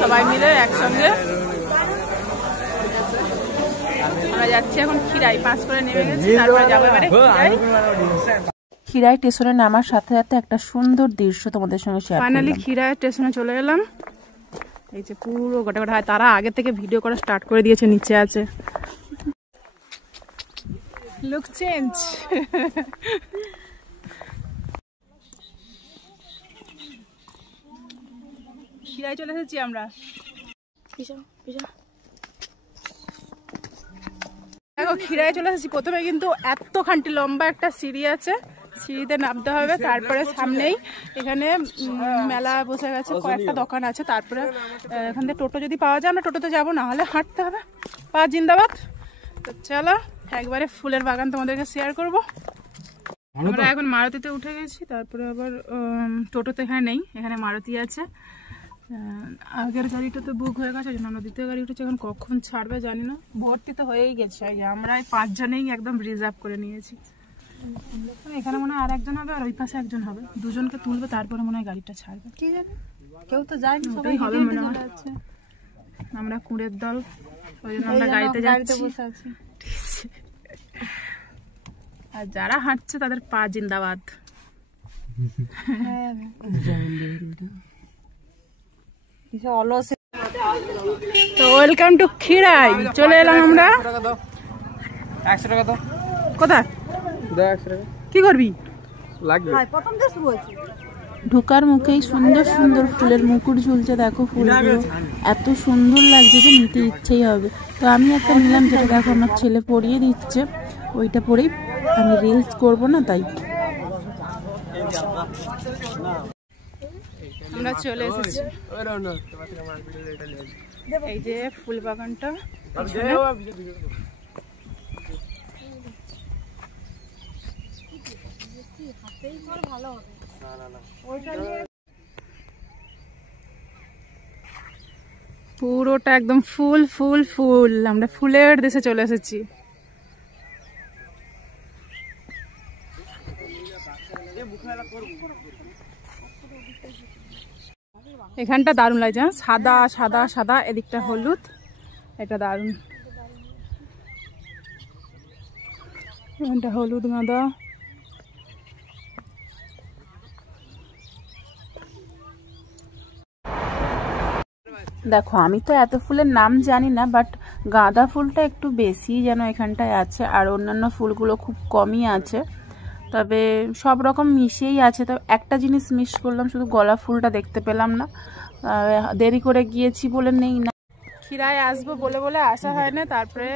সবাই মিলে একসঙ্গে আমরা যাচ্ছি এখন খিরাই, 5 করে নেমে গেছি, তারপরে যাবো এবারে খিরাই স্টেশনে নামার সাথে সাথে একটা সুন্দর দৃশ্য তোমাদের সঙ্গে শেয়ার করলাম। ফাইনালি খিরাই স্টেশনে চলে এলাম। এই যে পুরো গোটা গোটা, তারা আগে থেকে ভিডিও করা স্টার্ট করে দিয়েছে, নিচে আছে। Look change. খিরাই চলে এসেছি আমরা। দেখো খিরাই চলে এসেছি। প্রথমে কিন্তু এতখানটি লম্বা একটা সিঁড়ি আছে, সিঁড়িতে নামতে হবে। তারপরে সামনেই এখানে মেলা বসে গেছে, কয়েকটা দোকান আছে। তারপরে এখান থেকে টোটো যদি পাওয়া যায় আমরা টোটোতে যাবো, না হলে হাঁটতে হবে। পা জিন্দাবাদ। তো চলো একবারে ফুলের বাগান তোমাদেরকে শেয়ার করবো। আমরা এখন মারুতিতে উঠে গেছি, তারপরে আবার টোটোতে এখানে নেই, এখানে মারুতি আছে। আগের গাড়িটা তো বুক হয়ে গেছে, আমরা দ্বিতীয় গাড়ি উঠেছি। এখন কখন ছাড়বে জানি না, ভর্তি তো হয়েই গেছে। আমরা 5 জনেই একদম রিজার্ভ করে নিয়েছি। এখানে মনে হয় আর একজন হবে, আর ওই পাশে একজন হবে, দুজনকে তুলবে, তারপরে মনে হয় গাড়িটা ছাড়বে। কি জানি, কেউ তো যায়নি, সবাই হবে মনে হয়। আমরা কুঁড়ের দল, ওই জন্য আমরা গাড়িতে যাচ্ছি, বসে আছি। আর যারা হাঁটছে তাদের পা জিন্দাবাদ। তো ওয়েলকাম টু খিরাই। চলে এলাম আমরা। 100 টাকা তো কোথায় কি করবি? ঢোকার মুখেই সুন্দর সুন্দর ফুলের মুকুট ঝুলছে। দেখো ফুলগুলো এত সুন্দর লাগছে যে নিতে ইচ্ছেই হবে। তো আমি একটা নিলাম, যেটা দেখো আমার ছেলে পরিয়ে দিচ্ছে, ওইটা পরেই আমি রিলস করব না, তাই। আমরা চলে এসেছি, এই যে ফুল বাগানটা। পুরোটা একদম ফুল ফুল ফুল। আমরা ফুলের দেশে চলে এসেছি। এখানটা দারুণ লাগছে, সাদা সাদা সাদা, এদিকটা হলুদ, এটা দারুণ। এখানটা হলুদ গাঁদা। দেখো আমি তো এত ফুলের নাম জানি না, বাট গাঁদা ফুলটা একটু বেশি যেন এখানটায় আছে, আর অন্যান্য ফুলগুলো খুব কমই আছে। তবে সব রকম মিশিয়েই আছে। তো একটা জিনিস মিস করলাম, শুধু গোলাপ ফুলটা দেখতে পেলাম না, দেরি করে গিয়েছি বলে নেই না। খিরাই আসবো বলে বলে আসা হয় না, তারপরে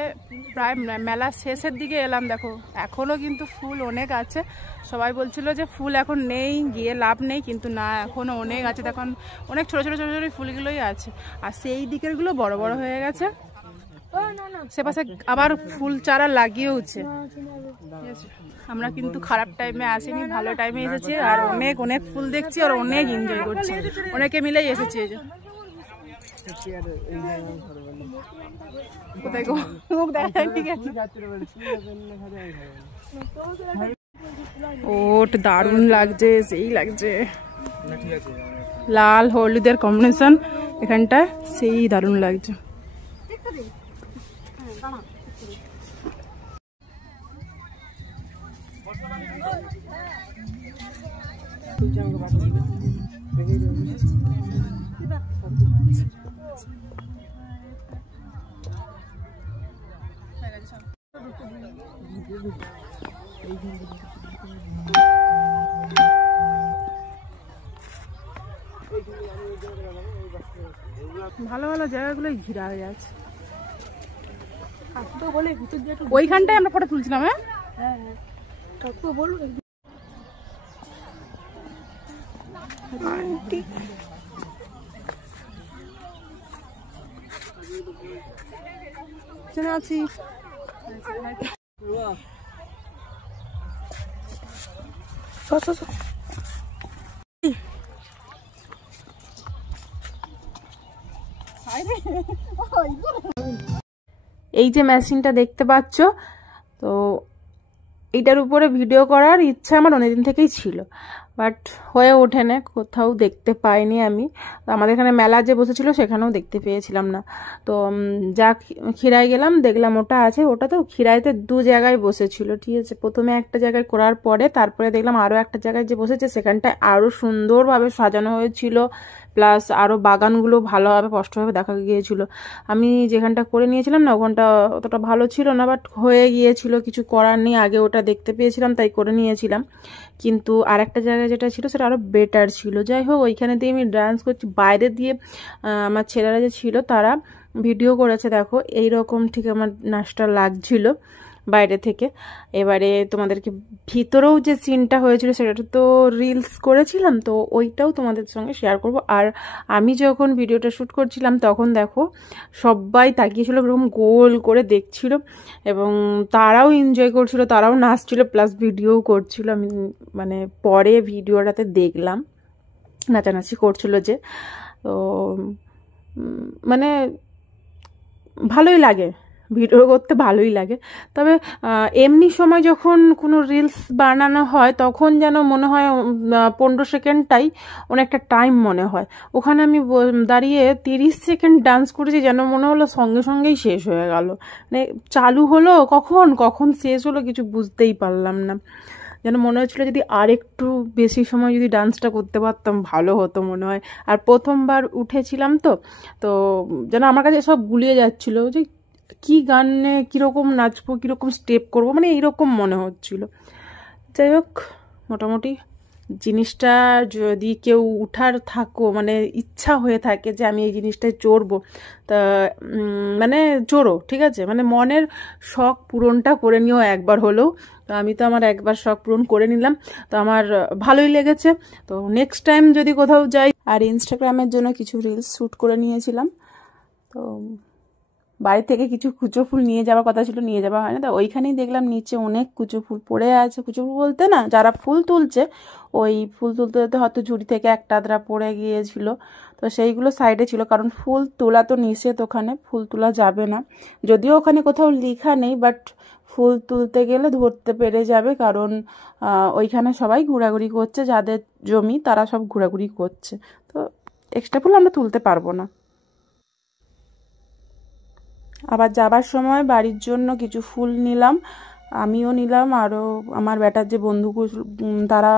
প্রায় মেলা শেষের দিকে এলাম। দেখো এখনও কিন্তু ফুল অনেক আছে। সবাই বলছিল যে ফুল এখন নেই, গিয়ে লাভ নেই, কিন্তু না, এখনও অনেক আছে। তখন অনেক ছোটো ছোটো ছোটো ছোটো ফুলগুলোই আছে, আর সেই দিকেরগুলো বড় বড় হয়ে গেছে। সে পাশে আবার ফুল চারা লাগিয়েওছে। আমরা কিন্তু খারাপ টাইমে আসিনি, ভালো টাইমে এসেছি, আর অনেক অনেক ফুল দেখছি, আর অনেক এনজয় করছি। অনেকে মিলেই এসেছি। এই যে কোথায় মুখ দেখা, ঠিক আছে। ওট দারুণ লাগছে, সেই লাগছে। লাল হলুদের কম্বিনেশন এখানটা, সেই দারুণ লাগছে। ভালো ভালো জায়গাগুলো ঘিরা হয়ে আছে। ওইখানটায় আমরা ফটো তুলছিলাম। হ্যাঁ কাকু বলবো আছি। এই যে মেশিনটা দেখতে পাচ্ছ, তো এইটার উপরে ভিডিও করার ইচ্ছা আমার অনেকদিন থেকেই ছিল। বাট হয়ে ওঠে না, কোথাও দেখতে পাইনি আমি। আমাদের এখানে মেলা যে বসেছিল সেখানেও দেখতে পেয়েছিলাম না। তো যা খিরায় গেলাম দেখলাম ওটা আছে। ওটা তো খিরাইতে 2 জায়গায় বসেছিল, ঠিক আছে। প্রথমে একটা জায়গায় করার পরে তারপরে দেখলাম আরও একটা জায়গায় যে বসেছে সেখানটায় আরও সুন্দরভাবে সাজানো হয়েছিল, প্লাস আরও বাগানগুলো ভালোভাবে স্পষ্টভাবে দেখা গিয়েছিল। আমি যেখানটা করে নিয়েছিলাম না ওখানটা অতটা ভালো ছিল না, বাট হয়ে গিয়েছিল, কিছু করার নেই। আগে ওটা দেখতে পেয়েছিলাম তাই করে নিয়েছিলাম, কিন্তু আরেকটা জায়গায় যেটা ছিল সেটা আরও বেটার ছিল। যাই হোক, ওইখানে দিয়ে আমি ডান্স করছি, বাইরে দিয়ে আমার ছেলেরা যে ছিল তারা ভিডিও করেছে। দেখো এইরকম ঠিক আমার নাচটা লাগছিল বাইরে থেকে। এবারে তোমাদেরকে ভিতরেও যে সিনটা হয়েছিল সেটা তো রিলস করেছিলাম, তো ওইটাও তোমাদের সঙ্গে শেয়ার করব। আর আমি যখন ভিডিওটা শ্যুট করছিলাম তখন দেখো সবাই তাকিয়েছিল, এরকম গোল করে দেখছিল এবং তারাও এনজয় করছিল, তারাও নাচছিল প্লাস ভিডিও করছিল। আমি মানে পরে ভিডিওটাতে দেখলাম নাচানাচি করছিল যে, তো মানে ভালোই লাগে, ভিডিও করতে ভালোই লাগে। তবে এমনি সময় যখন কোনো রিলস বানানো হয় তখন যেন মনে হয় 15 সেকেন্ডটাই অনেকটা টাইম মনে হয়। ওখানে আমি দাঁড়িয়ে 30 সেকেন্ড ডান্স করেছি, যেন মনে হলো সঙ্গে সঙ্গেই শেষ হয়ে গেল। মানে চালু হলো কখন শেষ হলো কিছু বুঝতেই পারলাম না। যেন মনে হচ্ছিল যদি আর একটু বেশি সময় যদি ডান্সটা করতে পারতাম ভালো হতো মনে হয়। আর প্রথমবার উঠেছিলাম তো যেন আমার কাছে সব গুলিয়ে যাচ্ছিল যে কি গানে কীরকম নাচবো, কীরকম স্টেপ করব, মানে এইরকম মনে হচ্ছিল। যাই হোক, মোটামুটি জিনিসটা যদি কেউ উঠার থাকো মানে ইচ্ছা হয়ে থাকে যে আমি এই জিনিসটায় চড়বো, তা মানে চড়ো, ঠিক আছে। মানে মনের শখ পূরণটা করে নিও একবার হলেও। তো আমি তো আমার একবার শখ পূরণ করে নিলাম, তো আমার ভালোই লেগেছে। তো নেক্সট টাইম যদি কোথাও যাই। আর ইনস্টাগ্রামের জন্য কিছু রিলস শ্যুট করে নিয়েছিলাম, তো বাড়ি থেকে কিছু কুচো ফুল নিয়ে যাওয়ার কথা ছিল, নিয়ে যাওয়া হয় না। তো ওইখানেই দেখলাম নিচে অনেক কুচো ফুল পড়ে আছে। কুচো ফুল বলতে না, যারা ফুল তুলছে ওই ফুল তুলতে তুলতে হয়তো ঝুড়ি থেকে একটা আধরা পড়ে গিয়েছিল, তো সেইগুলো সাইডে ছিল। কারণ ফুল তোলা তো নিষেধ, ওখানে ফুল তোলা যাবে না, যদিও ওখানে কোথাও লেখা নেই, বাট ফুল তুলতে গেলে ধরতে পেরে যাবে। কারণ ওইখানে সবাই ঘোরাঘুরি করছে, যাদের জমি তারা সব ঘোরাঘুরি করছে, তো এক্সট্রা ফুল আমরা তুলতে পারবো না। আবার যাবার সময় বাড়ির জন্য কিছু ফুল নিলাম, আমিও নিলাম, আরও আমার বেটার যে বন্ধু তারা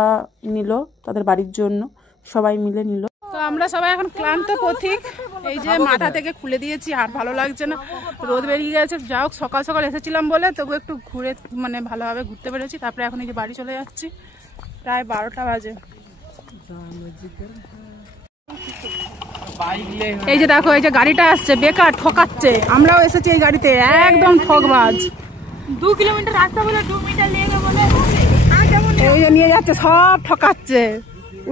নিল তাদের বাড়ির জন্য, সবাই মিলে নিল। তো আমরা সবাই এখন ক্লান্ত পথিক, এই যে মাথা থেকে খুলে দিয়েছি, আর ভালো লাগছে না, রোদ বেরিয়ে গেছে। যা হোক সকাল সকাল এসেছিলাম বলে তবু একটু ঘুরে মানে ভালোভাবে ঘুরতে পেরেছি। তারপরে এখন এই যে বাড়ি চলে যাচ্ছি, প্রায় 12টা বাজে। এই যে দেখো, এই যে গাড়িটা আসছে বেকার ঠকাচ্ছে, আমরাও এসেছি এই গাড়িতে, একদম ঠকবাজ। 2 কিলোমিটার রাস্তা বলে 2 মিটার লেগে বলে এই যে নিয়ে যাচ্ছে, সব ঠকাচ্ছে,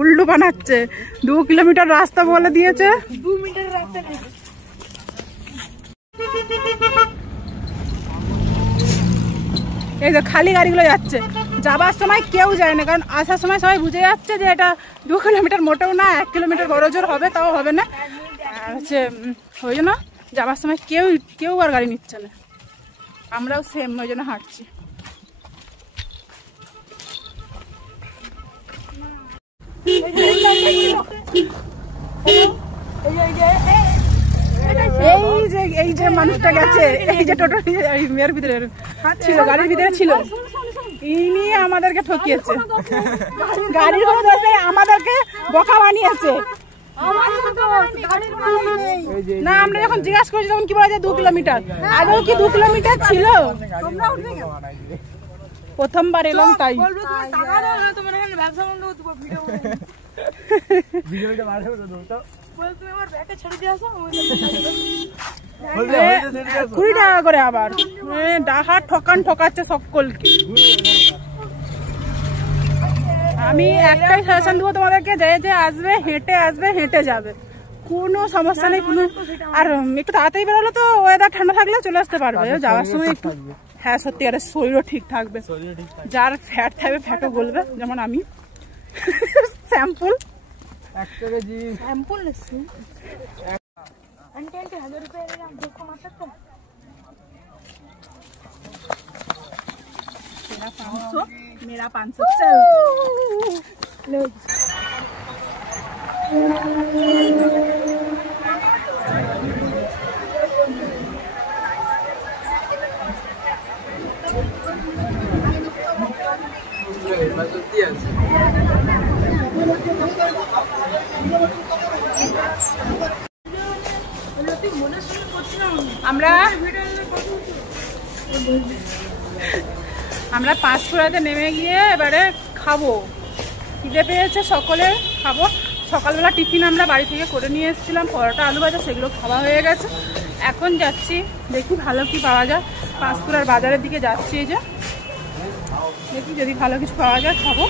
উল্লু বানাচ্ছে। 2 কিলোমিটার রাস্তা বলে দিয়েছে, 2 মিটার রাস্তা নেই। এই যে খালি গাড়িগুলো যাচ্ছে, যাবার সময় কেউ যায় না, কারণ আসার সময় সবাই বুঝে যাচ্ছে যে এটা 2 কিলোমিটার মোটেও না, 1 কিলোমিটার বড় জোর হবে, তাও হবে না। আর হচ্ছে ওই জন্য যাবার সময় কেউ আর গাড়ি নিচ্ছে না, আমরাও সেম ওই জন্য হাঁটছি। এই যে মানুষটা গেছে, এই যে টোটো মেয়ের ভিতরে ছিল, গাড়ির ভিতরে ছিল, ইনি আমাদেরকে ঠকিয়েছে। গাড়ির কোনো দোষ নেই, আমাদেরকে বোকা বানিয়েছে। না, আমরা যখন জিজ্ঞাসা করছি তখন কি বলা যায় 2 কিলোমিটার, আদৌ কি 2 কিলোমিটার ছিল? প্রথমবার এলাম তাই। কুড়ি টাকা করে আবার ডাহা ঠকাচ্ছে সকলকে। আমি একটাই সাজেশন দেবো তোমাদেরকে, যে আসবে হেঁটে যাবে, কোনো সমস্যা নেই কোনো। আর একটু তাড়াতাড়ি বেরোলে তো ওয়েদার ঠান্ডা থাকলে চলে আসতে পারবে, যাওয়ার সময় একটু। হ্যাঁ সত্যি, আরে শরীরও ঠিক থাকবে, যার ফ্যাট থাকবে ফ্যাটও গলবে, যেমন আমি। স্যাম্পল आंटी 1000 रुपए देखो मार सकते हैं। मेरा 500 चल। আমরা পাঁচফোড়াতে নেমে গিয়ে এবারে খাবো, খিদে পেয়েছে সকলে, খাবো। সকালবেলা টিফিন আমরা বাড়ি থেকে করে নিয়ে এসেছিলাম, পরোটা আলু ভাজা, সেগুলো খাওয়া হয়ে গেছে। এখন যাচ্ছি, দেখি ভালো কি পাওয়া যায়। পাঁচফোড়ার বাজারের দিকে যাচ্ছি, এই যে দেখি যদি ভালো কিছু পাওয়া যায় খাবো।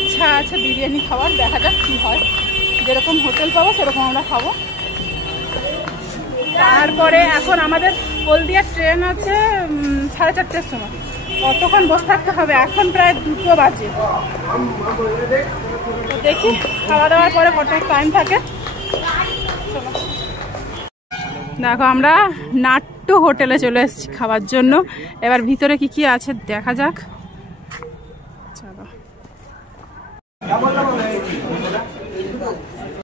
ইচ্ছা আছে বিরিয়ানি খাওয়ার, দেখা যাক কি হয়। যেরকম হোটেল পাবো সেরকম আমরা খাবো। তারপরে এখন আমাদের হলদিয়ার ট্রেন আছে 4:30টার সময়, কতক্ষণ বসে থাকতে হবে, এখন প্রায় 2টো বাজে। তো দেখি খাওয়া দাওয়ার পরে কত টাইম থাকে। দেখো আমরা নাট্য হোটেলে চলে এসেছি খাওয়ার জন্য। এবার ভিতরে কি কি আছে দেখা যাক। চলো।